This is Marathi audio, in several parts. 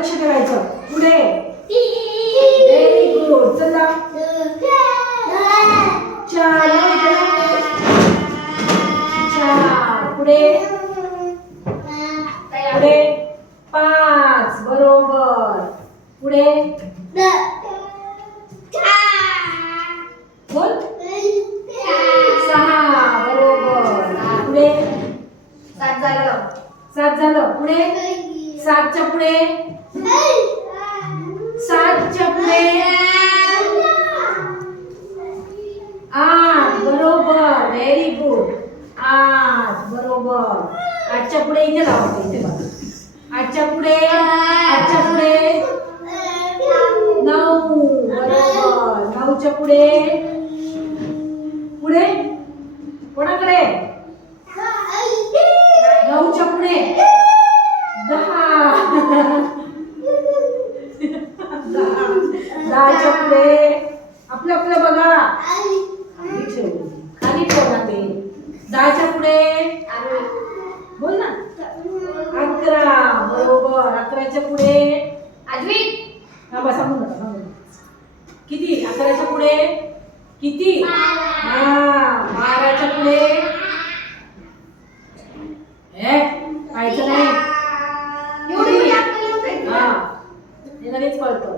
लक्ष ठेवायचं. पुढे व्हेरी गुड. चला 4 पुढे पुढे 5 बरोबर. पुढे बोल 6 बरोबर. पुढे 7 झालं. पुढे 7च्या पुढे 7च्या पुढे 8 बरोबर. Very good. 8 बरोबर. 8च्या पुढे इथे लावा. इथे बघा. 8च्या पुढे 9 बरोबर. 9च्या पुढे पुढे कोणाकडे 9च्या पुढे 10 10च्या पुढे आपलं आपलं बघा. खाली ठेव ना ते. 10च्या पुढे बोल ना 11 बरोबर. 11च्या पुढे हा बसा म्हणून नका. किती 11च्या पुढे किती 12च्या पुढे खायचं नाही. हा हे लगेच कळतं.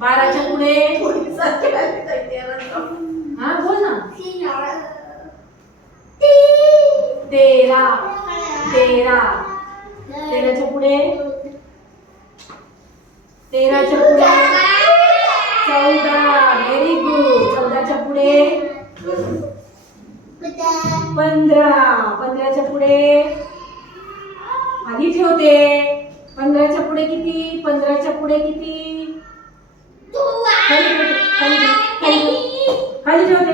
12च्या पुढे हा बोल ना 13 13च्या पुढे 13च्या पुढे 14 व्हेरी गुड. 14च्या पुढे 15च्या पुढे खाली ठेवते. 15च्या पुढे किती 15च्या पुढे किती खाली ठेवते.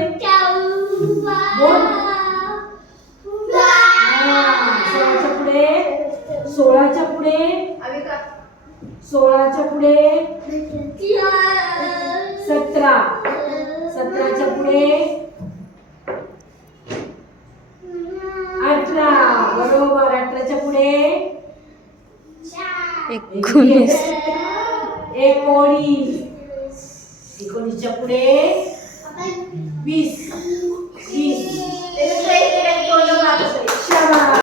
बोल 16च्या पुढे 16च्या पुढे 17 17च्या पुढे 18 बरोबर. 18च्या पुढे 19 19च्या पुढे 20